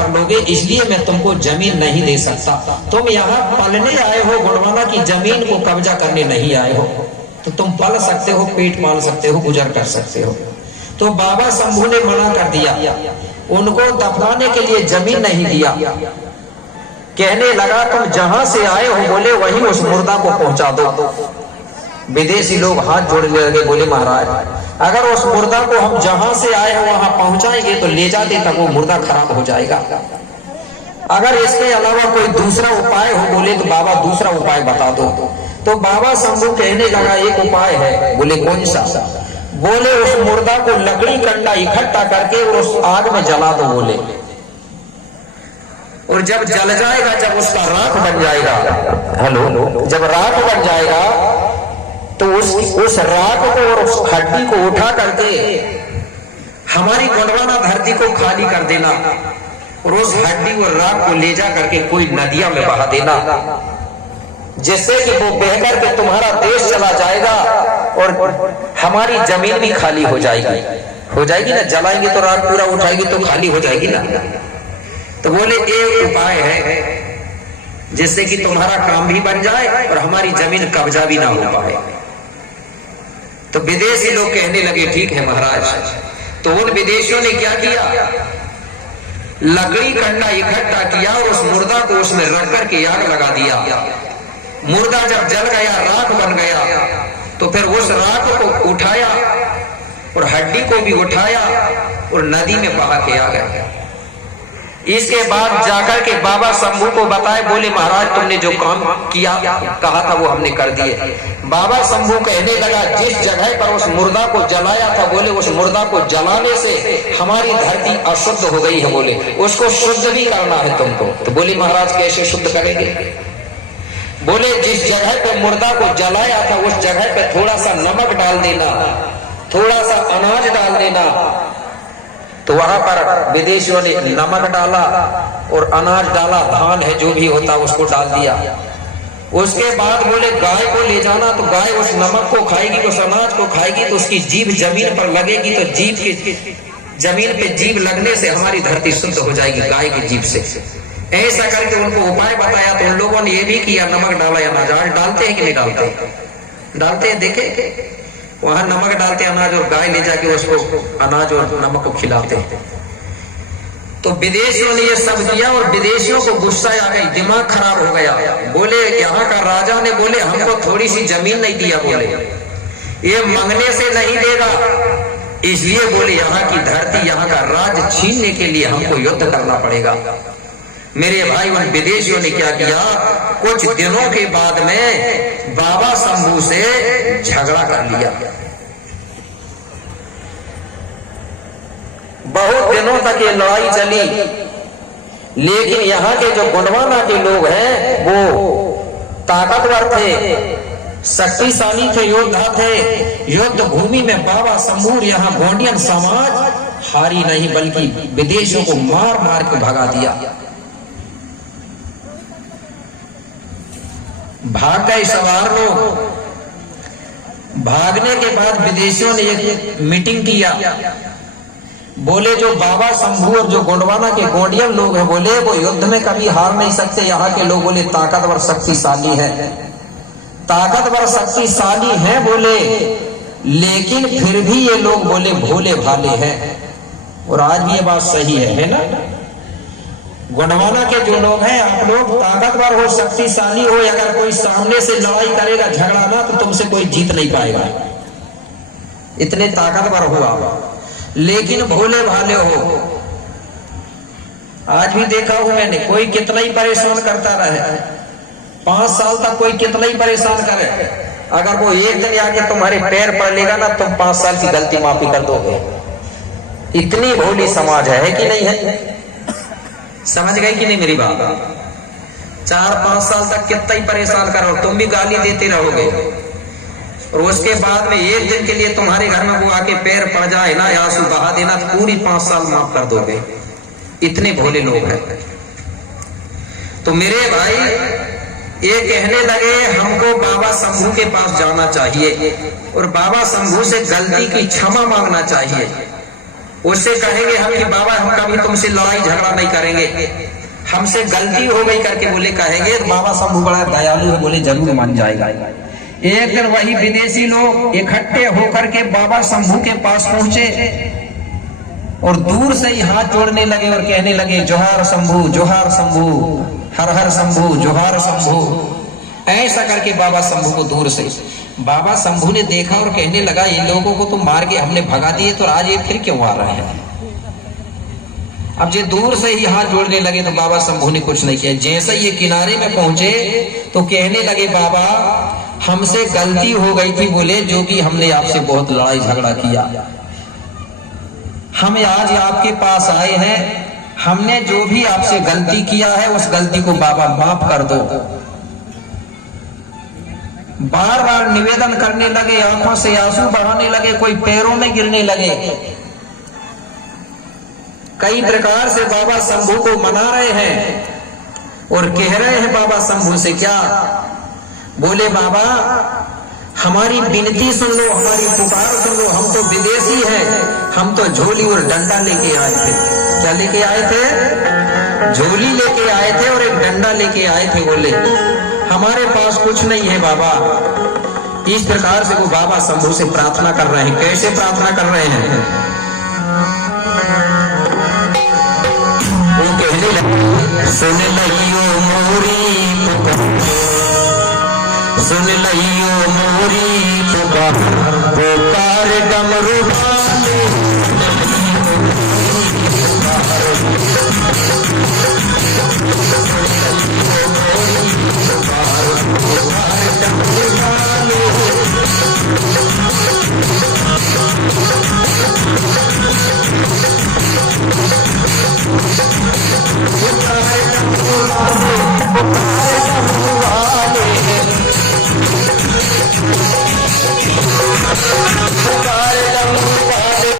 कर लोगे, इसलिए मैं तुमको जमीन नहीं दे सकता। तुम यहाँ पलने आए हो गोंडवाना की जमीन को कब्जा करने नहीं आए हो। तो तुम पल सकते हो, पेट पाल सकते हो, गुजर कर सकते हो। तो बाबा शंभू ने मना कर दिया, उनको दफनाने के लिए जमीन नहीं दिया। कहने लगा तुम जहां से आए हो बोले वहीं उस मुर्दा को पहुंचा दो। विदेशी लोग हाथ जोड़ने लगे, बोले महाराज अगर उस मुर्दा को हम जहां से आए हो वहां पहुंचाएंगे तो ले जाते तक वो मुर्दा खराब हो जाएगा। अगर इसके अलावा कोई दूसरा उपाय हो बोले तो बाबा दूसरा उपाय बता दो। तो बाबा शंभू कहने लगा एक उपाय है। बोले कौन सा? बोले उस मुर्दा को लकड़ी कंडा इकट्ठा करके और उस आग में जला दो बोले, और जब जल जाएगा, जब उसका राख बन जाएगा, हेलो, जब राख बन जाएगा तो उस राख को और उस हड्डी को उठा करके हमारी गोंडवाना धरती को खाली कर देना, और उस हड्डी और राख को ले जा करके कोई नदिया में बहा देना, जिससे कि वो बहकर के तुम्हारा देश चला जाएगा और हमारी जमीन भी खाली हो जाएगी ना। जलाएंगे तो राख पूरा उठाएगी तो खाली हो जाएगी ना। तो बोले एक उपाय है जिससे कि तुम्हारा काम भी बन जाए और हमारी जमीन कब्जा भी ना हो पाए। तो विदेशी लोग कहने लगे ठीक है महाराज। तो उन विदेशियों ने क्या किया, लकड़ी कंडा इकट्ठा किया और उस मुर्दा को उसमें रख करके आग लगा दिया। मुर्दा जब जल गया, राख बन गया, तो फिर उस राख को उठाया और हड्डी को भी उठाया और नदी में बहा के आ गया। इसके बाद जाकर के बाबा शंभू को बताए, बोले महाराज तुमने जो काम किया कहा था वो हमने कर दिए। बाबा शंभू कहने लगा जिस जगह पर उस मुर्दा को जलाया था बोले उस मुर्दा को जलाने से हमारी धरती अशुद्ध हो गई है, बोले उसको शुद्ध भी करना है तुमको। तो बोले महाराज कैसे शुद्ध करेंगे? बोले जिस जगह पे मुर्दा को जलाया था उस जगह पे थोड़ा सा नमक डाल देना, थोड़ा सा अनाज डाल देना। तो वहां पर विदेशियों ने नमक डाला और अनाज डाला, धान है जो भी होता उसको डाल दिया। उसके बाद बोले गाय को ले जाना, तो गाय उस नमक को खाएगी, उस अनाज को खाएगी, तो उसकी जीभ जमीन पर लगेगी, तो जीभ की जमीन पे जीभ लगने से हमारी धरती शुद्ध हो जाएगी गाय की जीभ से। ऐसा करके उनको उपाय बताया। तो उन लोगों ने ये भी किया, नमक डाला। अनाज डालते हैं कि नहीं डालते? डालते हैं, देखे वहां नमक डालते अनाज और गाय ले जाके उसको अनाज और नमक को खिलाते हैं। तो विदेशियों ने ये सब किया और विदेशियों को गुस्सा आ गई, दिमाग खराब हो गया। बोले यहाँ का राजा ने बोले हमको थोड़ी सी जमीन नहीं दिया, बोले ये मांगने से नहीं देगा, इसलिए बोले यहाँ की धरती, यहाँ का राज छीनने के लिए हमको युद्ध करना पड़ेगा। मेरे भाई उन विदेशियों ने क्या किया, कुछ दिनों के बाद में बाबा शंभू से झगड़ा कर लिया। बहुत दिनों तक ये लड़ाई चली, लेकिन यहाँ के जो गोंडवाना के लोग हैं वो ताकतवर थे, शक्तिशाली थे, योद्धा थे। युद्ध भूमि में बाबा शंभू यहाँ गोंडियन समाज हारी नहीं बल्कि विदेशियों को मार मार के भगा दिया। भाग गए सवार लोग। भागने के बाद विदेशियों ने एक मीटिंग किया। बोले जो बाबा शंभू और जो गोंडवाना के गोंडियन लोग हैं बोले वो युद्ध में कभी हार नहीं सकते। यहाँ के लोग बोले ताकतवर शक्तिशाली है, ताकतवर शक्तिशाली हैं बोले, लेकिन फिर भी ये लोग बोले भोले भाले हैं। और आज भी ये बात सही है ना? गोंडवाना के जो लोग हैं, आप लोग ताकतवर हो, शक्तिशाली हो, अगर कोई सामने से लड़ाई करेगा झगड़ा ना तो तुमसे कोई जीत नहीं पाएगा, इतने ताकतवर हो आप, लेकिन भोले भाले हो। आज भी देखा हूं मैंने, कोई कितना ही परेशान करता रहे, 5 साल तक कोई कितना ही परेशान करे, अगर वो एक दिन आके तुम्हारे पैर पड़ लेगा ना तुम 5 साल की गलती माफी कर दोगे। इतनी भोली समाज है कि नहीं है? समझ गए कि नहीं मेरी बात? 4-5 साल तक कितना ही परेशान करो, तुम भी गाली देते रहोगे, और उसके बाद में एक दिन के लिए तुम्हारे घर में वो आके पैर पड़ जाए ना, आंसू बहा देना, तो पूरी 5 साल माफ कर दोगे। इतने भोले लोग हैं। तो मेरे भाई ये कहने लगे हमको बाबा शंभू के पास जाना चाहिए और बाबा शंभू से गलती की क्षमा मांगना चाहिए। उससे कहेंगे हम कि बाबा हम कभी तुमसे लड़ाई झगड़ा नहीं करेंगे, हमसे गलती हो गई करके बोले कहेंगे, तो बाबा शंभू बड़ा दयालु है, बोले जरूर मान जाएगा। एक दिन वही विदेशी लोग इकट्ठे होकर के बाबा शंभू के पास पहुंचे और दूर से ही हाथ जोड़ने लगे और कहने लगे, जोहार शंभू, जोहार शंभू, हर हर शंभू, जोहार शंभू। ऐसा करके बाबा शंभू को दूर से, बाबा शंभू ने देखा और कहने लगा, ये लोगों को तो मार के हमने भगा दिए, तो आज ये फिर क्यों आ रहे हैं। अब जो दूर से ही हाथ जोड़ने लगे तो बाबा शंभू ने कुछ नहीं किया। जैसे ये किनारे में पहुंचे तो कहने लगे, बाबा हमसे गलती हो गई थी, बोले जो कि हमने आपसे बहुत लड़ाई झगड़ा किया, हम आज आपके पास आए हैं, हमने जो भी आपसे गलती किया है उस गलती को बाबा माफ कर दो। बार बार निवेदन करने लगे, आंखों से आंसू बहाने लगे, कोई पैरों में गिरने लगे। कई प्रकार से बाबा शंभू को मना रहे हैं और कह रहे हैं बाबा शंभू से, क्या बोले, बाबा हमारी विनती सुन लो, हमारी पुकार सुन लो, हम तो विदेशी हैं, हम तो झोली और डंडा लेके आए थे। क्या लेके आए थे? झोली लेके आए थे और एक डंडा लेके आए थे। बोले हमारे पास कुछ नहीं है बाबा। इस प्रकार से वो बाबा शंभू से प्रार्थना कर रहे हैं। कैसे प्रार्थना कर रहे हैं? वो कहने लगे, सुन लियो मोरी पुकार, सुन लियो मोरी पुकार, पुकार डमरू